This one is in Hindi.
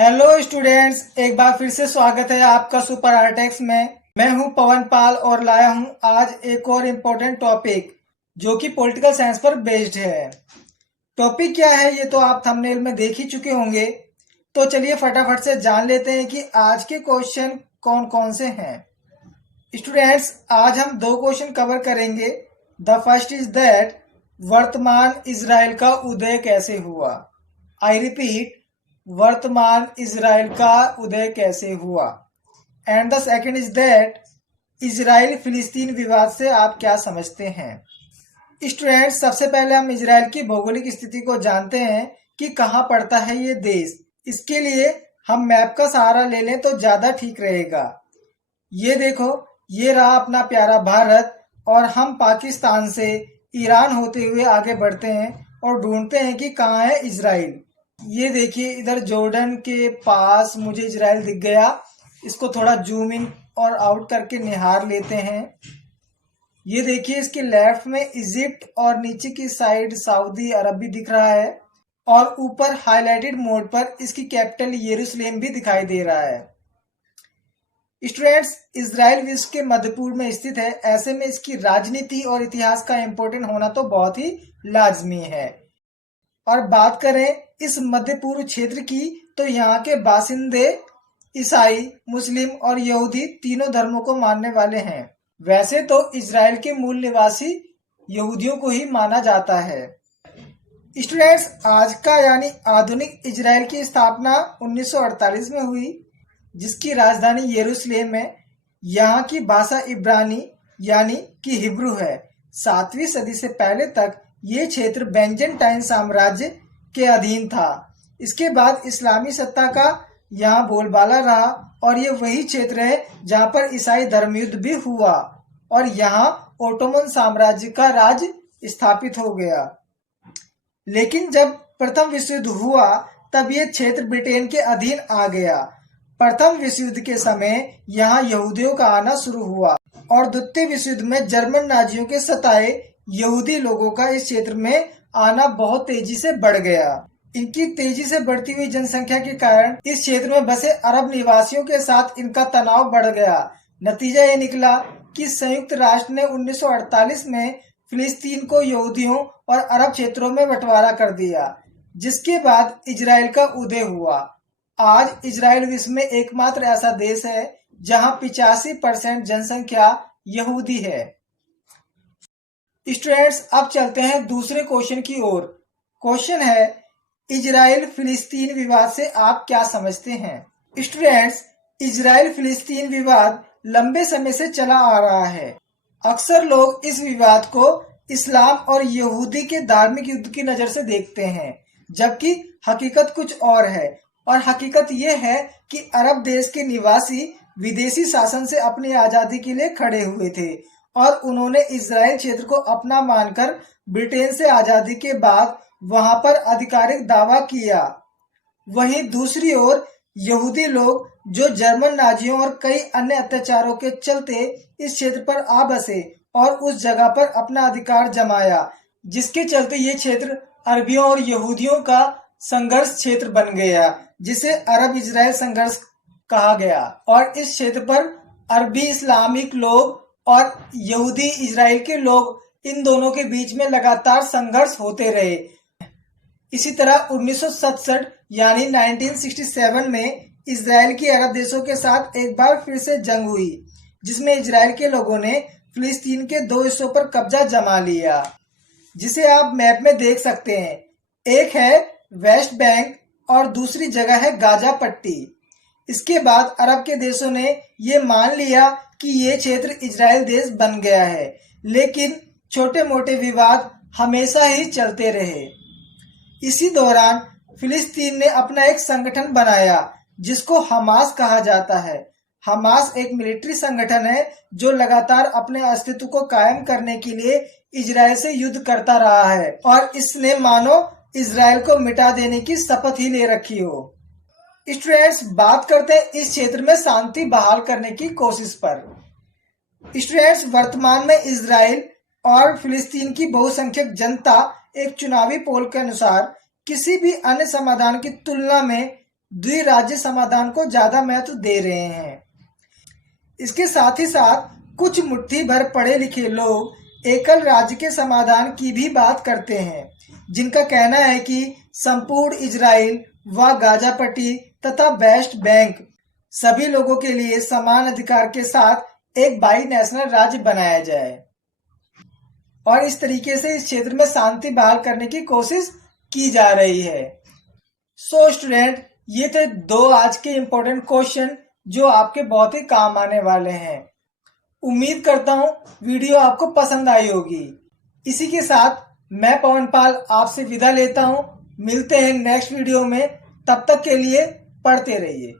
हेलो स्टूडेंट्स, एक बार फिर से स्वागत है आपका सुपर आर्टेक्स में। मैं हूं पवन पाल और लाया हूं आज एक और इम्पोर्टेंट टॉपिक जो कि पॉलिटिकल साइंस पर बेस्ड है। टॉपिक क्या है ये तो आप थंबनेल में देख ही चुके होंगे। तो चलिए फटाफट से जान लेते हैं कि आज के क्वेश्चन कौन कौन से हैं। स्टूडेंट्स, आज हम दो क्वेश्चन कवर करेंगे। द फर्स्ट इज दैट वर्तमान इजराइल का उदय कैसे हुआ। आई रिपीट, वर्तमान इजराइल का उदय कैसे हुआ। And the second is that Israel फिलिस्तीन विवाद से आप क्या समझते हैं। स्टूडेंट्स, सबसे पहले हम इजराइल की भौगोलिक स्थिति को जानते हैं कि कहाँ पड़ता है ये देश। इसके लिए हम मैप का सहारा ले लें तो ज्यादा ठीक रहेगा। ये देखो, ये रहा अपना प्यारा भारत और हम पाकिस्तान से ईरान होते हुए आगे बढ़ते हैं और ढूंढते हैं कि कहाँ है इजराइल। ये देखिए, इधर जॉर्डन के पास मुझे इजराइल दिख गया। इसको थोड़ा जूम इन और आउट करके निहार लेते हैं। ये देखिए, इसके लेफ्ट में इजिप्ट और नीचे की साइड सऊदी अरब भी दिख रहा है और ऊपर हाईलाइटेड मोड पर इसकी कैपिटल यरूशलेम भी दिखाई दे रहा है। स्टूडेंट्स, इजराइल विश्व के मध्य पूर्व में स्थित है। ऐसे में इसकी राजनीति और इतिहास का इम्पोर्टेंट होना तो बहुत ही लाजमी है। और बात करें इस मध्य पूर्व क्षेत्र की तो यहाँ के बासिंदे ईसाई, मुस्लिम और यहूदी तीनों धर्मों को मानने वाले हैं। वैसे तो इजराइल के मूल निवासी यहूदियों को ही माना जाता है। स्टूडेंट्स, आज का यानी आधुनिक इजराइल की स्थापना 1948 में हुई, जिसकी राजधानी यरूशलेम है। यहाँ की भाषा इब्रानी यानी कि हिब्रू है। 7वीं सदी से पहले तक ये क्षेत्र बेंजेंटाइन साम्राज्य के अधीन था। इसके बाद इस्लामी सत्ता का यहाँ बोलबाला रहा और ये वही क्षेत्र है जहाँ पर ईसाई धर्मयुद्ध भी हुआ और यहाँ ओटोमन साम्राज्य का राज स्थापित हो गया। लेकिन जब प्रथम विश्व युद्ध हुआ तब ये क्षेत्र ब्रिटेन के अधीन आ गया। प्रथम विश्व युद्ध के समय यहाँ यहूदियों का आना शुरू हुआ और द्वितीय विश्व युद्ध में जर्मन नाजियों के सताए यहूदी लोगों का इस क्षेत्र में आना बहुत तेजी से बढ़ गया। इनकी तेजी से बढ़ती हुई जनसंख्या के कारण इस क्षेत्र में बसे अरब निवासियों के साथ इनका तनाव बढ़ गया। नतीजा ये निकला कि संयुक्त राष्ट्र ने 1948 में फिलिस्तीन को यहूदियों और अरब क्षेत्रों में बंटवारा कर दिया, जिसके बाद इजराइल का उदय हुआ। आज इजराइल विश्व में एकमात्र ऐसा देश है जहां 85% जनसंख्या यहूदी है। स्टूडेंट्स, अब चलते हैं दूसरे क्वेश्चन की ओर। क्वेश्चन है, इजराइल फिलिस्तीन विवाद से आप क्या समझते हैं। स्टूडेंट्स, इजराइल फिलिस्तीन विवाद लंबे समय से चला आ रहा है। अक्सर लोग इस विवाद को इस्लाम और यहूदी के धार्मिक युद्ध की नजर से देखते हैं, जबकि हकीकत कुछ और है। और हकीकत यह है कि अरब देश के निवासी विदेशी शासन से अपनी आजादी के लिए खड़े हुए थे और उन्होंने इजराइल क्षेत्र को अपना मानकर ब्रिटेन से आजादी के बाद वहां पर आधिकारिक दावा किया। वहीं दूसरी ओर यहूदी लोग जो जर्मन नाजियों और कई अन्य अत्याचारों के चलते इस क्षेत्र पर आ बसे और उस जगह पर अपना अधिकार जमाया, जिसके चलते ये क्षेत्र अरबियों और यहूदियों का संघर्ष क्षेत्र बन गया, जिसे अरब इजराइल संघर्ष कहा गया। और इस क्षेत्र पर अरबी इस्लामिक लोग और यहूदी इजराइल के लोग इन दोनों के बीच में लगातार संघर्ष होते रहे। इसी तरह 1967 यानी 1967 में इजराइल की अरब देशों के साथ एक बार फिर से जंग हुई, जिसमें इजराइल के लोगों ने फिलिस्तीन के 2 हिस्सों पर कब्जा जमा लिया, जिसे आप मैप में देख सकते हैं। एक है वेस्ट बैंक और दूसरी जगह है गाजा पट्टी। इसके बाद अरब के देशों ने ये मान लिया कि ये क्षेत्र इजराइल देश बन गया है, लेकिन छोटे मोटे विवाद हमेशा ही चलते रहे। इसी दौरान फिलिस्तीन ने अपना एक संगठन बनाया जिसको हमास कहा जाता है। हमास एक मिलिट्री संगठन है जो लगातार अपने अस्तित्व को कायम करने के लिए इजराइल से युद्ध करता रहा है और इसने मानो इजराइल को मिटा देने की शपथ ही ले रखी हो। स्टूडेंट्स, बात करते हैं इस क्षेत्र में शांति बहाल करने की कोशिश पर। स्टूडेंट्स, वर्तमान में इजराइल और फिलिस्तीन की बहुसंख्यक जनता एक चुनावी पोल के अनुसार किसी भी अन्य समाधान की तुलना में द्विराज्य समाधान को ज्यादा महत्व दे रहे हैं। इसके साथ ही साथ कुछ मुट्ठी भर पढ़े लिखे लोग एकल राज्य के समाधान की भी बात करते हैं, जिनका कहना है कि संपूर्ण इजराइल व गाजा पट्टी तथा वेस्ट बैंक सभी लोगों के लिए समान अधिकार के साथ एक बाई नेशनल राज्य बनाया जाए और इस तरीके से इस क्षेत्र में शांति बहाल करने की कोशिश की जा रही है। सो स्टूडेंट, ये थे 2 आज के इम्पोर्टेंट क्वेश्चन जो आपके बहुत ही काम आने वाले हैं। उम्मीद करता हूँ वीडियो आपको पसंद आई होगी। इसी के साथ मैं पवन पाल आपसे विदा लेता हूँ। मिलते हैं नेक्स्ट वीडियो में, तब तक के लिए पढ़ते रहिए।